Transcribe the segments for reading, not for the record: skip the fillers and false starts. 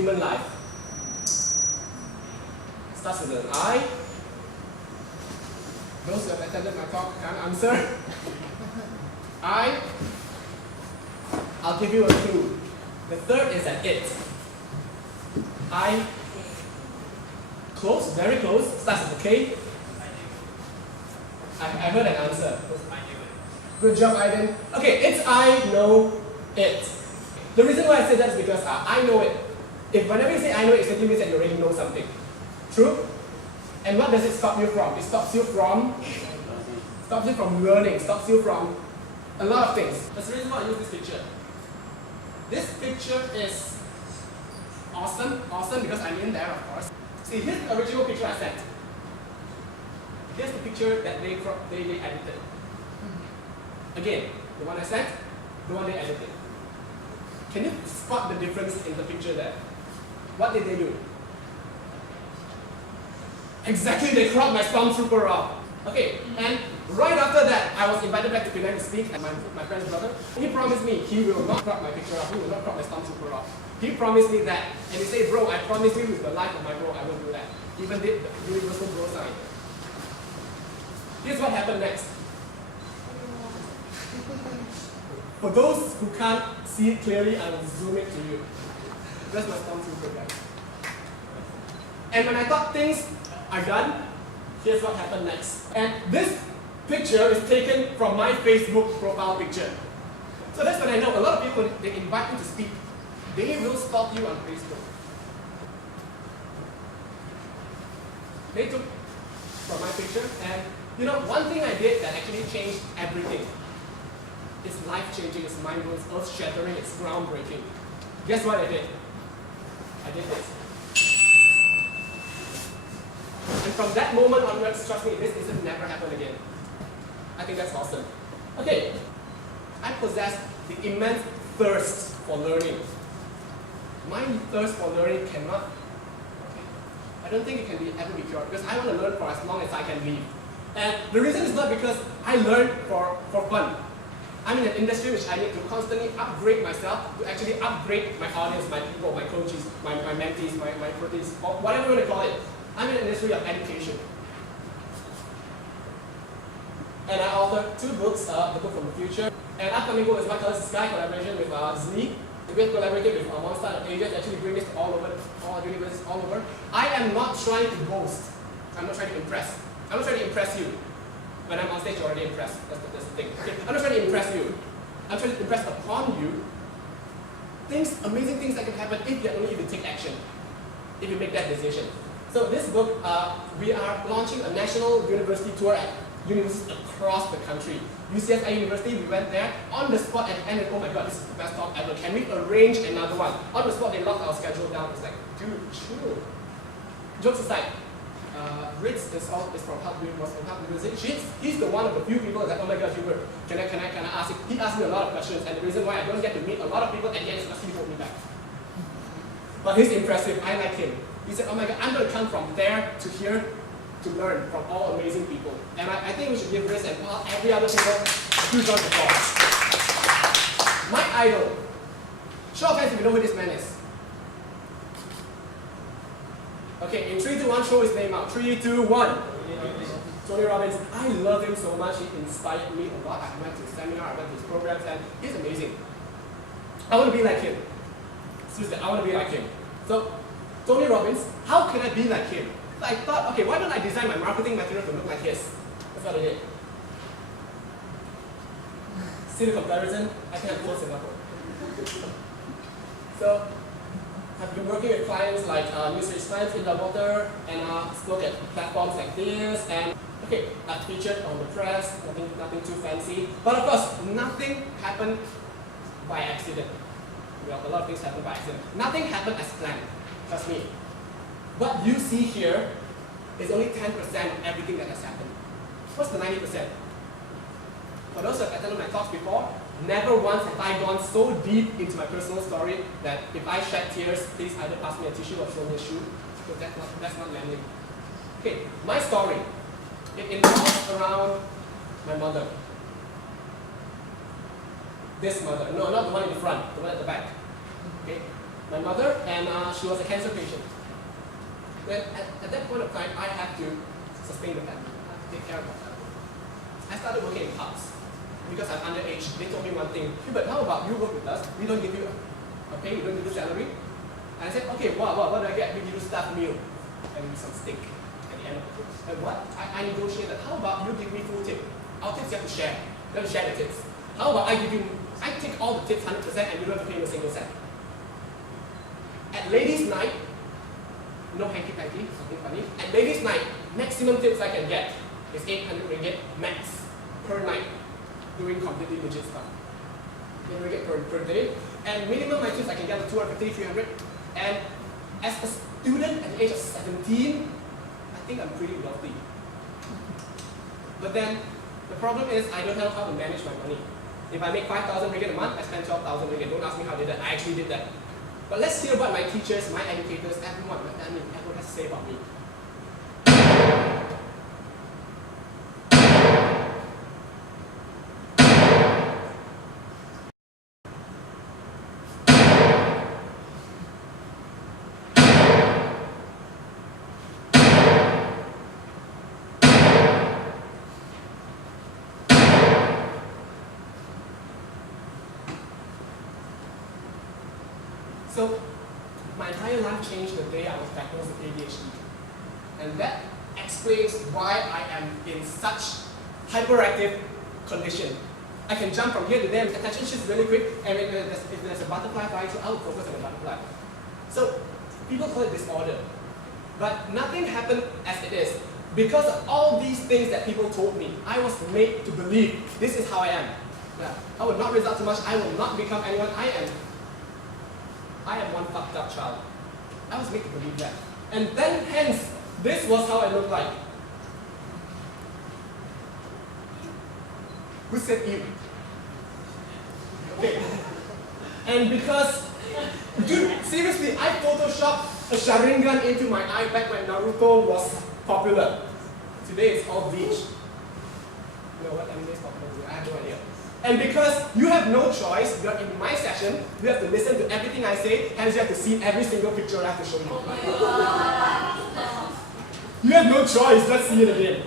human life. Starts with an I. Those who have attended my talk can't answer. I'll give you a clue. The third is an it. I. Close, very close. Starts with a K. I heard an answer. Good job, Aiden. Okay, it's I know it. The reason why I say that is because I know it. If whenever you say I know it, it simply means that you already know something. True? And what does it stop you from? It stops you from learning, stops you from a lot of things. That's the reason why I use this picture. This picture is awesome because I'm in there, of course. See, here's the original picture I sent. Here's the picture that they edited. Again, the one I sent, the one they edited. Can you spot the difference in the picture there? What did they do? Exactly, they cropped my stormtrooper off. Okay, and right after that, I was invited back to Penang to speak, and my friend's brother, he promised me he will not crop my picture off, he will not crop my stormtrooper off. He promised me that, and he said, bro, I promise you with the life of my bro, I won't do that. Even did the universal bro sign. Here's what happened next. For those who can't see it clearly, I will zoom it to you. That's my stormtrooper, guys. And when I thought things are done, here's what happened next. And this picture is taken from my Facebook profile picture. So that's when I know a lot of people, they invite you to speak. They will stalk you on Facebook. They took from my picture, and you know, one thing I did that actually changed everything. It's life-changing, it's mind-blowing, it's earth-shattering, it's groundbreaking. Guess what I did? I did this. And from that moment onwards, trust me, this will never happen again. I think that's awesome. Okay, I possess the immense thirst for learning. My thirst for learning cannot, I don't think it can ever be cured, because I want to learn for as long as I can live. And the reason is not because I learn for fun. I'm in an industry which I need to constantly upgrade myself to actually upgrade my audience, my people, my coaches, my mentees, my proteins, or whatever you want to call it. I'm in an industry of education. And I author 2 books, the book from the future. And upcoming book is My Colors Sky, collaboration with Zli. We have collaborated with Monster of Asia to actually bring this to all over, all universities all over. I am not trying to boast. I'm not trying to impress. I'm not trying to impress you. When I'm on stage, you're already impressed. That's the thing. Okay? I'm not trying to impress you. I'm trying to impress upon you amazing things that can happen if you take action, if you make that decision. So this book, we are launching a national university tour at universities across the country. UCSI University, we went there on the spot at the end, and oh my god, this is the best talk ever. Can we arrange another one? On the spot, they locked our schedule down. It's like, dude, chill. Jokes aside, Ritz is from Hubert University. He's the one of the few people that, oh my god, Hubert, can I ask you? He asked me a lot of questions, and the reason why I don't get to meet a lot of people at the end is because he hold me back. But he's impressive. I like him. He said, oh my god, I'm going to come from there to here to learn from all amazing people. And I think we should give Riz and every other people a huge round of applause. My idol. Show of hands if you know who this man is. Okay, in 3, 2, 1, show his name out. 3, 2, 1. Tony Robbins. I love him so much. He inspired me a lot. I went to his seminar, I went to his programs, and he's amazing. I want to be like him. Seriously, I want to be like him. So, Tony Robbins, how can I be like him? So I thought, okay, why don't I design my marketing material to look like his? That's what I did. See the comparison? I think I'm close enough. So, I've been working with clients like Newsreach Science in the water, and look at platforms like this, and okay, I've featured on the press, nothing too fancy. But of course, nothing happened by accident. Well, a lot of things happen by accident. Nothing happened as planned, trust me. What you see here is only 10% of everything that has happened. What's the 90%? For those who have attended my talks before, never once have I gone so deep into my personal story that if I shed tears, please either pass me a tissue or show me a shoe, because that's not landing. Okay, my story, it involves around my mother. This mother, no, not the one in the front, the one at the back. Okay, my mother, and she was a cancer patient. Then at that point of time, I had to sustain the family, I had to take care of my family. I started working in pubs because I'm underage. They told me one thing, Hubert, how about you work with us? We don't give you a pay, we don't give you salary. And I said, okay, what do I get? We give you staff meal and some steak at the end of the trip. And what? I negotiated. How about you give me full tip? Our tips you have to share. You have to share the tips. How about I take all the tips 100% and you don't have to pay me a single cent. At ladies' night, no hanky-panky, something funny. At ladies' night, maximum tips I can get is 800 ringgit max per night doing completely legit stuff. 800 ringgit per day. And minimum my tips I can get 250, 300. And as a student at the age of 17, I think I'm pretty wealthy. But then, the problem is I don't know how to manage my money. If I make 5,000 ringgit a month, I spend 12,000 ringgit. Don't ask me how I did that. I actually did that. But let's hear what my teachers, my educators, everyone, my family, everyone has to say about me. So, my entire life changed the day I was diagnosed with ADHD. And that explains why I am in such hyperactive condition. I can jump from here to there, attention shifts really quick, and if there's a butterfly flying, so I will focus on the butterfly. So, people call it disorder. But nothing happened as it is. Because of all these things that people told me, I was made to believe this is how I am. Yeah. I will not result too much, I will not become anyone I am one fucked up child. I was made to believe that. And then hence, this was how I looked like. Who said you? Okay. And because, dude, seriously, I photoshopped a Sharingan into my eye back when Naruto was popular. Today it's all bleach. You know what anime is popular? I have no idea. And because you have no choice, you're in my session, you have to listen to everything I say, hence you have to see every single picture I have to show you. You have no choice, let's see it again.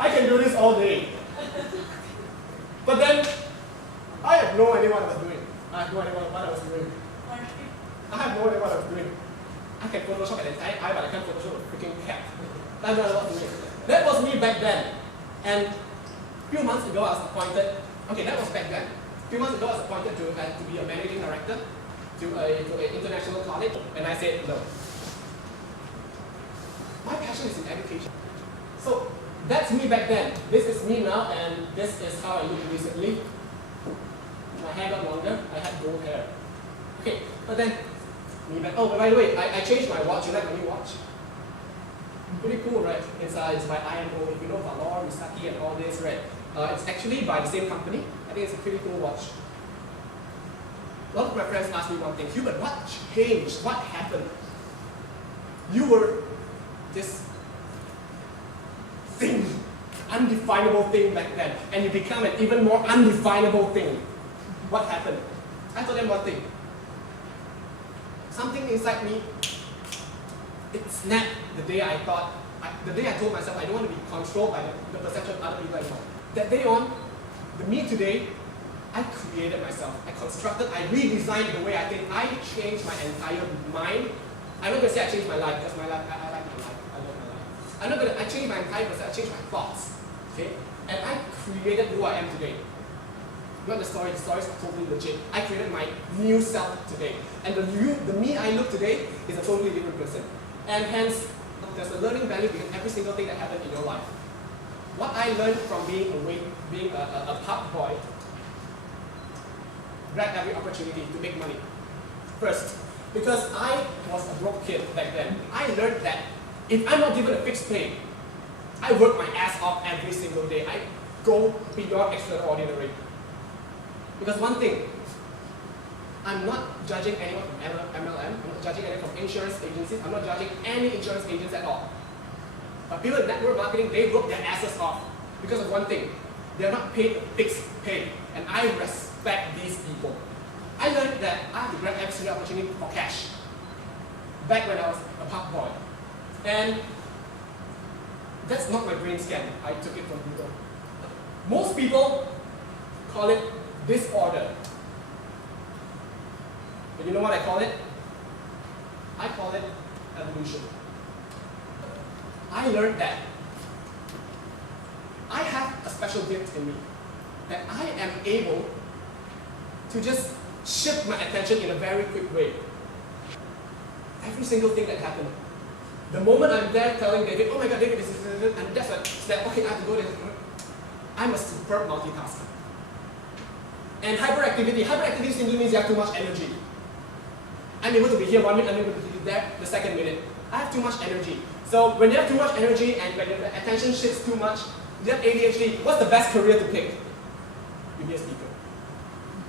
I can do this all day. But then, I have no idea what I was doing. I have no idea what I was doing. I have no idea what I was doing. I can Photoshop an entire eye, but I can't Photoshop a freaking cat. I don't know what I was doing. That was me back then. And a few months ago, I was appointed, okay, that was back then. A few months ago, I was appointed to be a managing director to an international college, and I said no. My passion is in education. So, that's me back then. This is me now, and this is how I look recently. My hair got longer, I had gold hair. Okay, but then, me back, oh, by the way, I changed my watch. You like my new watch? Pretty cool, right? It's by IMO, if you know Valor, Misaki, and all this, right? It's actually by the same company. I think it's a pretty cool watch. A lot of my friends ask me one thing, Hubert, what changed? What happened? You were this thing, undefinable thing back then, and you become an even more undefinable thing. What happened? I told them one thing. Something inside me, it snapped the day I told myself I don't want to be controlled by the perception of other people anymore. That day on, the me today, I created myself. I constructed, I redesigned the way I think. I changed my entire mind. I'm not going to say I changed my life, because my life, I like my life. I love my life. I'm not going to, I changed my entire person, I changed my thoughts. Okay? And I created who I am today. Not the story is totally legit. I created my new self today. And the me I look today is a totally different person. And hence, there's a learning value behind every single thing that happened in your life. What I learned from being a pub boy, grabbed every opportunity to make money. First, because I was a broke kid back then, I learned that if I'm not given a fixed pay, I work my ass off every single day. I go beyond extraordinary. Because one thing, I'm not judging anyone from MLM, I'm not judging anyone from insurance agencies, I'm not judging any insurance agents at all. But people in network marketing, they work their asses off because of one thing. They're not paid a fixed pay. And I respect these people. I learned that I have to grab every single opportunity for cash. Back when I was a park boy. And that's not my brain scan. I took it from Google. Most people call it disorder. But you know what I call it? I call it evolution. I learned that I have a special gift in me. That I am able to just shift my attention in a very quick way. Every single thing that happened. The moment I'm there telling David, oh my god, David, this is, and that's a step, okay, I have to go there. I'm a superb multitasker. And hyperactivity simply means you have too much energy. I'm able to be here 1 minute, I'm able to be there the second minute. I have too much energy. So when you have too much energy and when your attention shifts too much, you have ADHD, what's the best career to pick? You be a speaker.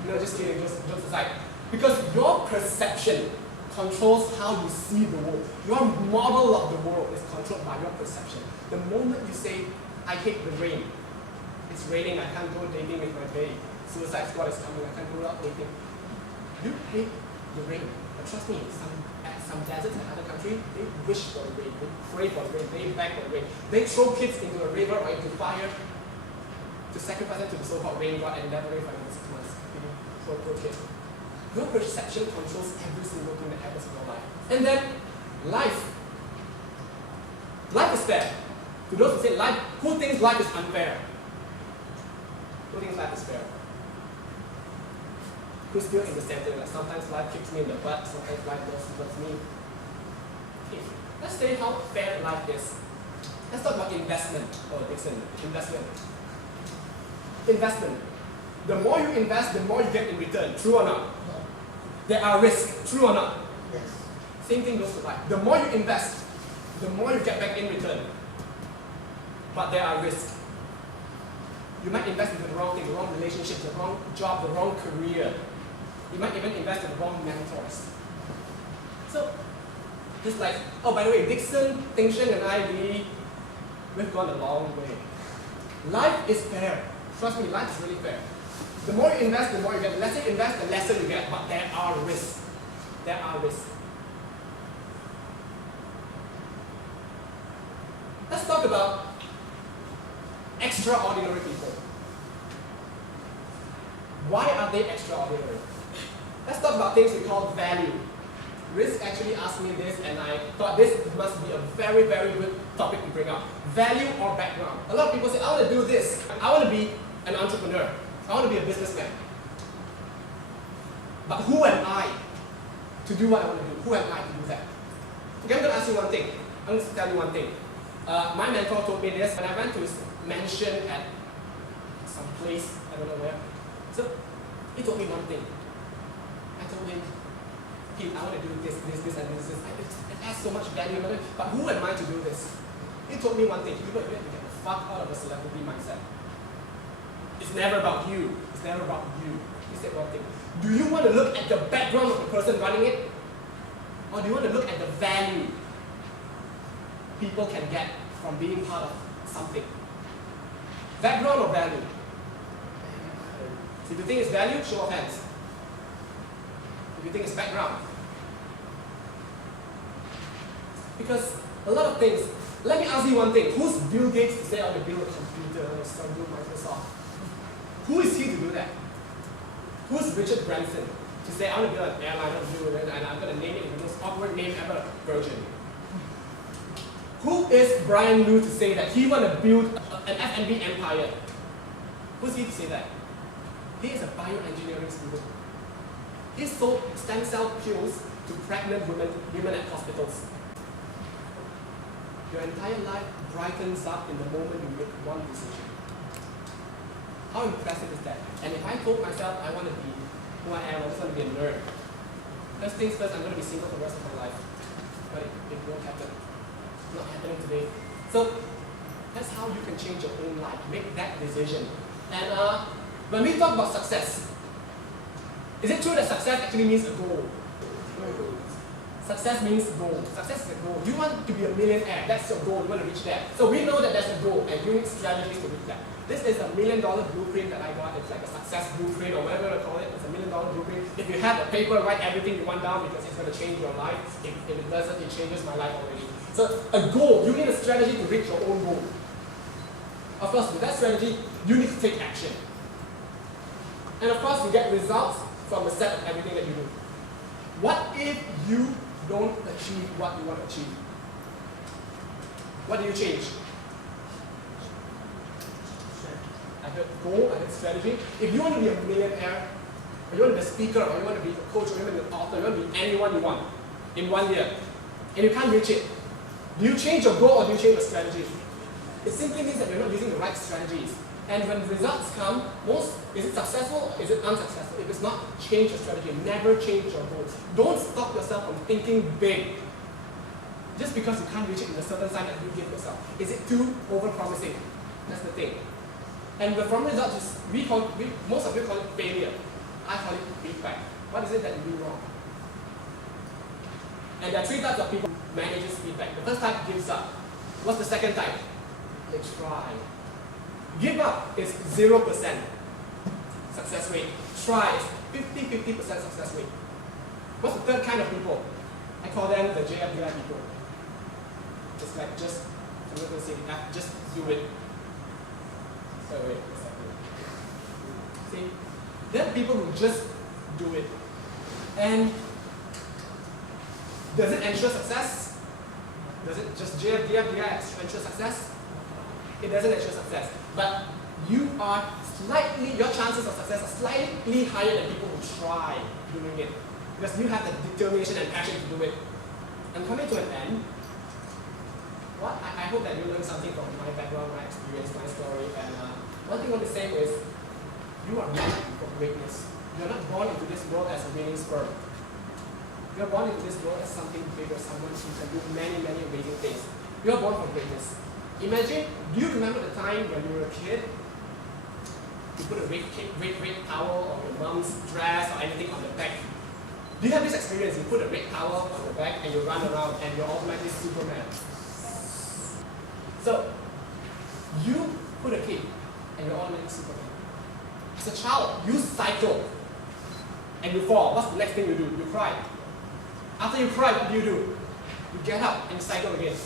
No, just kidding, jokes aside. Because your perception controls how you see the world. Your model of the world is controlled by your perception. The moment you say, I hate the rain, it's raining, I can't go dating with my babe, suicide squad is coming, I can't go out dating. You hate the rain. But trust me, some deserts in another country, they wish for the rain, they pray for the rain, they beg for the rain. They throw kids into a river or into fire to sacrifice them to the so-called rain god and never rain for another 6 months. So poor kids. Your perception controls every single thing that happens in your life. And then, life. Life is fair. To those who say life, who thinks life is unfair? Who thinks life is fair? Who's still in the center? Like sometimes life kicks me in the butt, sometimes life loves me. Okay, let's say how fair life is. Let's talk about investment. Oh, Dixon, investment. Investment. The more you invest, the more you get in return. True or not? There are risks. True or not? Yes. Same thing goes to life. The more you invest, the more you get back in return. But there are risks. You might invest into the wrong thing, the wrong relationship, the wrong job, the wrong career. You might even invest in the wrong mentors. So, just like, oh, by the way, Dixon, Ting Shen, and I, we've gone a long way. Life is fair. Trust me, life is really fair. The more you invest, the more you get. The lesser you invest, the lesser you get. But there are risks. There are risks. Let's talk about extraordinary people. Why are they extraordinary? Let's talk about things we call value. Risk actually asked me this, and I thought this must be a very, very good topic to bring up. Value or background. A lot of people say, I want to do this. I want to be an entrepreneur. I want to be a businessman. But who am I to do what I want to do? Who am I to do that? Okay, I'm going to ask you one thing. I'm going to tell you one thing. My mentor told me this when I went to his mansion at some place, I don't know where. So he told me one thing. I told him, hey, I want to do this, and this. It has so much value, but who am I to do this? He told me one thing. Hubert, you have to get the fuck out of a celebrity mindset. It's never about you. It's never about you. He said one thing. Do you want to look at the background of the person running it? Or do you want to look at the value people can get from being part of something? Background or value? So if you think it's value, show of hands. If you think it's background. Because a lot of things, let me ask you one thing. Who's Bill Gates to say I want to build a computer or build Microsoft? Who is he to do that? Who's Richard Branson to say I want to build an airline, and I'm going to name it in the most awkward name ever, Virgin? Who is Brian Liu to say that he want to build an F&B empire? Who's he to say that? He is a bioengineering student. He sold stem cell pills to pregnant women at hospitals. Your entire life brightens up in the moment you make one decision. How impressive is that? And if I told myself I want to be who I am, I just want to be a nerd. First things first, I'm going to be single for the rest of my life. But it won't happen. It's not happening today. So that's how you can change your own life. Make that decision. And when we talk about success, is it true that success actually means a goal? Success means goal. Success is a goal. You want to be a millionaire. That's your goal. You want to reach that. So we know that that's a goal, and you need strategies to reach that. This is a $1 million blueprint that I got. It's like a success blueprint or whatever you call it. It's a $1 million blueprint. If you have a paper, write everything you want down because it's going to change your life. If it doesn't, it changes my life already. So a goal, you need a strategy to reach your own goal. Of course, with that strategy, you need to take action. And of course, you get results from the set of everything that you do. What if you don't achieve what you want to achieve? What do you change? I heard goal, I heard strategy. If you want to be a millionaire, or you want to be a speaker, or you want to be a coach, or you want to be an author, you want to be anyone you want in 1 year, and you can't reach it, do you change your goal or do you change your strategy? It simply means that you're not using the right strategies. And when results come, is it successful or is it unsuccessful? If it's not, change your strategy. Never change your goals. Don't stop yourself from thinking big. Just because you can't reach it in a certain time that you give yourself. Is it too over-promising? That's the thing. And the from results, most of you call it failure. I call it feedback. What is it that you do wrong? And there are 3 types of people who manages feedback. The first type gives up. What's the second type? They try. Give up is 0% success rate. Try is 50% success rate. What's the third kind of people? I call them the JFDI people. It's like I'm not going to say it, just do it. So wait, see? There are people who just do it. And does it ensure success? Does it just JFDI ensure success? It doesn't ensure success. But your chances of success are slightly higher than people who try doing it. Because you have the determination and passion to do it. And coming to an end, I hope that you learned something from my background, my experience, my story. And one thing I want to say is, you are meant for greatness. You're not born into this world as a winning sperm. You're born into this world as something bigger, someone who can do many, many amazing things. You're born for greatness. Imagine, do you remember the time when you were a kid? You put a red towel on your mom's dress or anything on the back. Do you have this experience? You put a red towel on the back and you run around and you're automatically Superman. So, you put a cape and you're automatically Superman. As a child, you cycle and you fall. What's the next thing you do? You cry. After you cry, what do? You get up and you cycle again.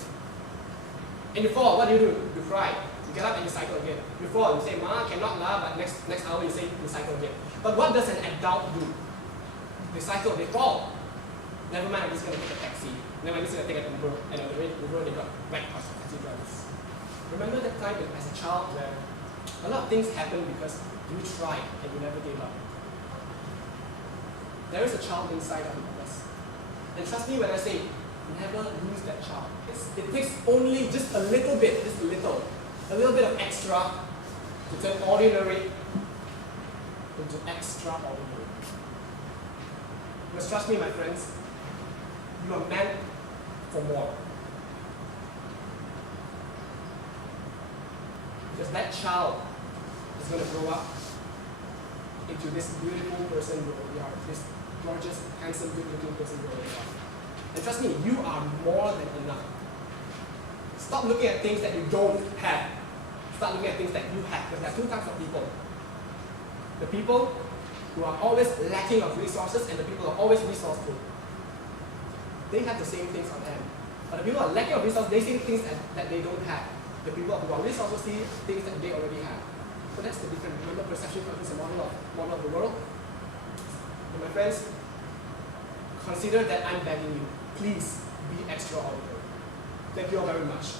And you fall, what do? You cry. You get up and you cycle again. You fall, you say, Ma, cannot lah, but next hour you say you cycle again. But what does an adult do? They cycle, they fall. Never mind, I'm just going to take a taxi. Never mind, I'm just going to take an Uber. And on the way to Uber, they got whacked by taxi drivers. Remember that time as a child where a lot of things happen because you tried and you never gave up. There is a child inside of us. And trust me when I say, never lose that child. It takes only just a little bit of extra to turn ordinary into extraordinary. But trust me, my friends, you are meant for more. Because that child is going to grow up into this beautiful person you already are, this gorgeous, handsome, good-looking person you already are. And trust me, you are more than enough. Stop looking at things that you don't have. Start looking at things that you have. Because there are 2 types of people. The people who are always lacking of resources and the people who are always resourceful. They have the same things on hand. But the people who are lacking of resources, they see things that they don't have. The people who are resourceful see things that they already have. So that's the difference. Remember, perception is a model of the world. And my friends, consider that I'm begging you. Please be extraordinary. Thank you all very much.